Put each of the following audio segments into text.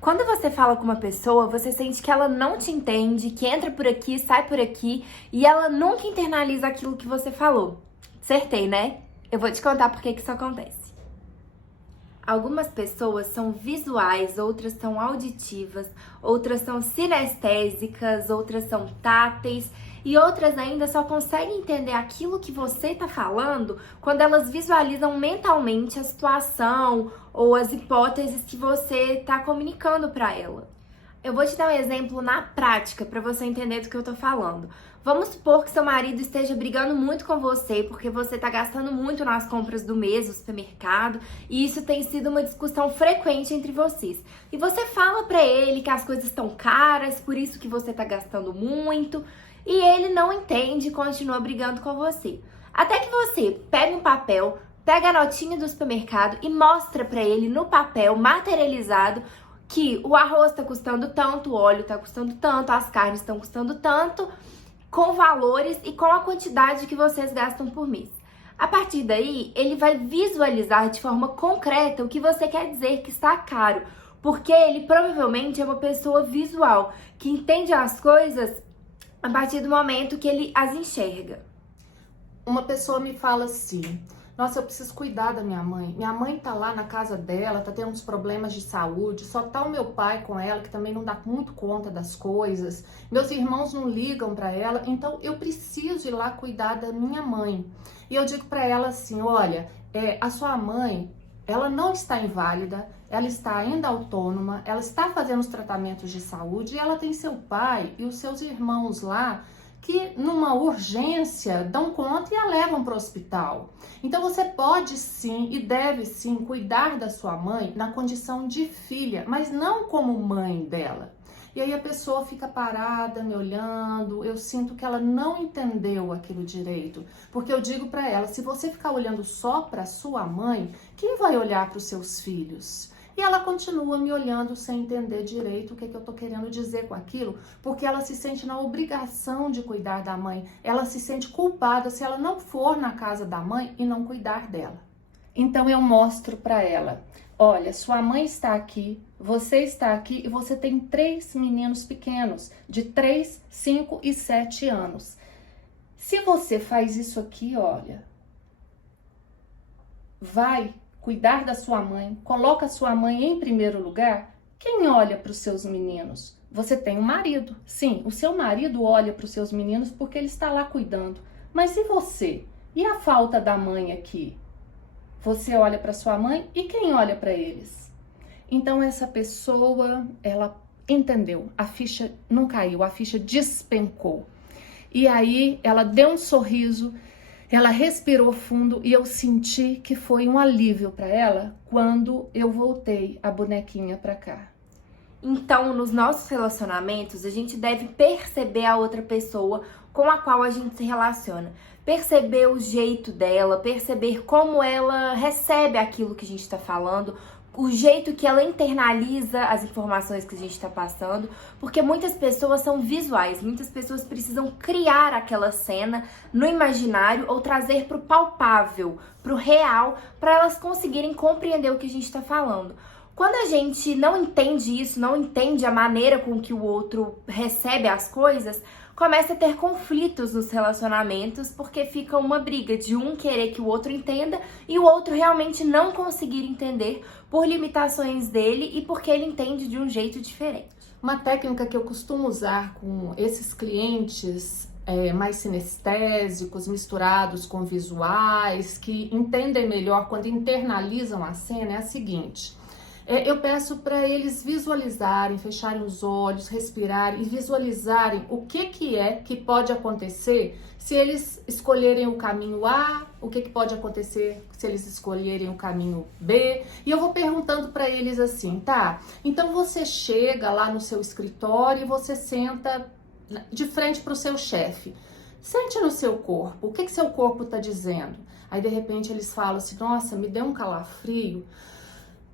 Quando você fala com uma pessoa, você sente que ela não te entende, que entra por aqui, sai por aqui e ela nunca internaliza aquilo que você falou. Acertei, né? Eu vou te contar por que isso acontece. Algumas pessoas são visuais, outras são auditivas, outras são sinestésicas, outras são táteis e outras ainda só conseguem entender aquilo que você está falando quando elas visualizam mentalmente a situação ou as hipóteses que você está comunicando para ela. Eu vou te dar um exemplo na prática para você entender do que eu tô falando. Vamos supor que seu marido esteja brigando muito com você porque você tá gastando muito nas compras do mês no supermercado e isso tem sido uma discussão frequente entre vocês. E você fala para ele que as coisas estão caras, por isso que você tá gastando muito, e ele não entende e continua brigando com você. Até que você pega um papel, pega a notinha do supermercado e mostra para ele no papel materializado que o arroz está custando tanto, o óleo está custando tanto, as carnes estão custando tanto, com valores e com a quantidade que vocês gastam por mês. A partir daí, ele vai visualizar de forma concreta o que você quer dizer que está caro, porque ele provavelmente é uma pessoa visual, que entende as coisas a partir do momento que ele as enxerga. Uma pessoa me fala assim: nossa, eu preciso cuidar da minha mãe. Minha mãe tá lá na casa dela, tá tendo uns problemas de saúde, só tá o meu pai com ela, que também não dá muito conta das coisas. Meus irmãos não ligam para ela, então eu preciso ir lá cuidar da minha mãe. E eu digo para ela assim: olha, a sua mãe, ela não está inválida, ela está ainda autônoma, ela está fazendo os tratamentos de saúde e ela tem seu pai e os seus irmãos lá que numa urgência dão conta e a levam para o hospital. Então você pode sim e deve sim cuidar da sua mãe na condição de filha, mas não como mãe dela. E aí a pessoa fica parada, me olhando, eu sinto que ela não entendeu aquilo direito. Porque eu digo para ela, se você ficar olhando só para sua mãe, quem vai olhar para os seus filhos? E ela continua me olhando sem entender direito o que eu tô querendo dizer com aquilo, porque ela se sente na obrigação de cuidar da mãe. Ela se sente culpada se ela não for na casa da mãe e não cuidar dela. Então eu mostro para ela: olha, sua mãe está aqui, você está aqui e você tem 3 meninos pequenos, de 3, 5 e 7 anos. Se você faz isso aqui, olha, vai cuidar da sua mãe, coloca a sua mãe em primeiro lugar, quem olha para os seus meninos? Você tem um marido. Sim, o seu marido olha para os seus meninos porque ele está lá cuidando. Mas e você? E a falta da mãe aqui? Você olha para sua mãe e quem olha para eles? Então essa pessoa, ela entendeu, a ficha não caiu, a ficha despencou. E aí ela deu um sorriso, ela respirou fundo e eu senti que foi um alívio para ela quando eu voltei a bonequinha para cá. Então, nos nossos relacionamentos, a gente deve perceber a outra pessoa com a qual a gente se relaciona. Perceber o jeito dela, perceber como ela recebe aquilo que a gente está falando, o jeito que ela internaliza as informações que a gente está passando, porque muitas pessoas são visuais, muitas pessoas precisam criar aquela cena no imaginário ou trazer para o palpável, para o real, para elas conseguirem compreender o que a gente está falando. Quando a gente não entende isso, não entende a maneira com que o outro recebe as coisas, começa a ter conflitos nos relacionamentos, porque fica uma briga de um querer que o outro entenda e o outro realmente não conseguir entender por limitações dele e porque ele entende de um jeito diferente. Uma técnica que eu costumo usar com esses clientes mais sinestésicos, misturados com visuais, que entendem melhor quando internalizam a cena, é a seguinte: eu peço para eles visualizarem, fecharem os olhos, respirarem e visualizarem o que é que pode acontecer se eles escolherem o caminho A, o que pode acontecer se eles escolherem o caminho B. E eu vou perguntando para eles assim: tá, então você chega lá no seu escritório e você senta de frente para o seu chefe. Sente no seu corpo, o que seu corpo está dizendo? Aí de repente eles falam assim: nossa, me deu um calafrio.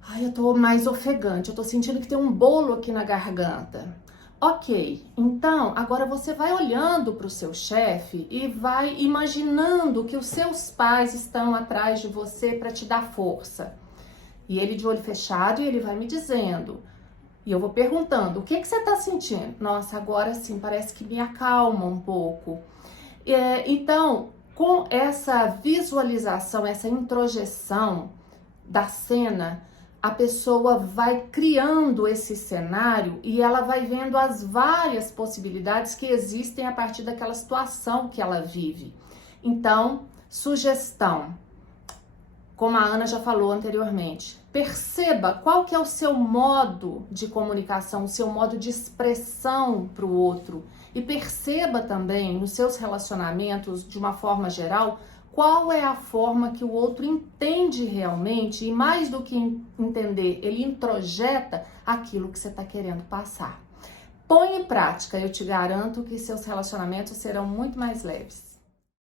Ai, eu tô mais ofegante, eu tô sentindo que tem um bolo aqui na garganta. Ok, então agora você vai olhando para o seu chefe e vai imaginando que os seus pais estão atrás de você para te dar força. E ele de olho fechado, e ele vai me dizendo: E eu vou perguntando, o que você está sentindo? Nossa, agora sim, parece que me acalma um pouco. Então, com essa visualização, essa introjeção da cena, a pessoa vai criando esse cenário e ela vai vendo as várias possibilidades que existem a partir daquela situação que ela vive. Então, sugestão, como a Ana já falou anteriormente, perceba qual que é o seu modo de comunicação, o seu modo de expressão para o outro. E perceba também nos seus relacionamentos, de uma forma geral, qual é a forma que o outro entende realmente e, mais do que entender, ele introjeta aquilo que você está querendo passar. Põe em prática, eu te garanto que seus relacionamentos serão muito mais leves.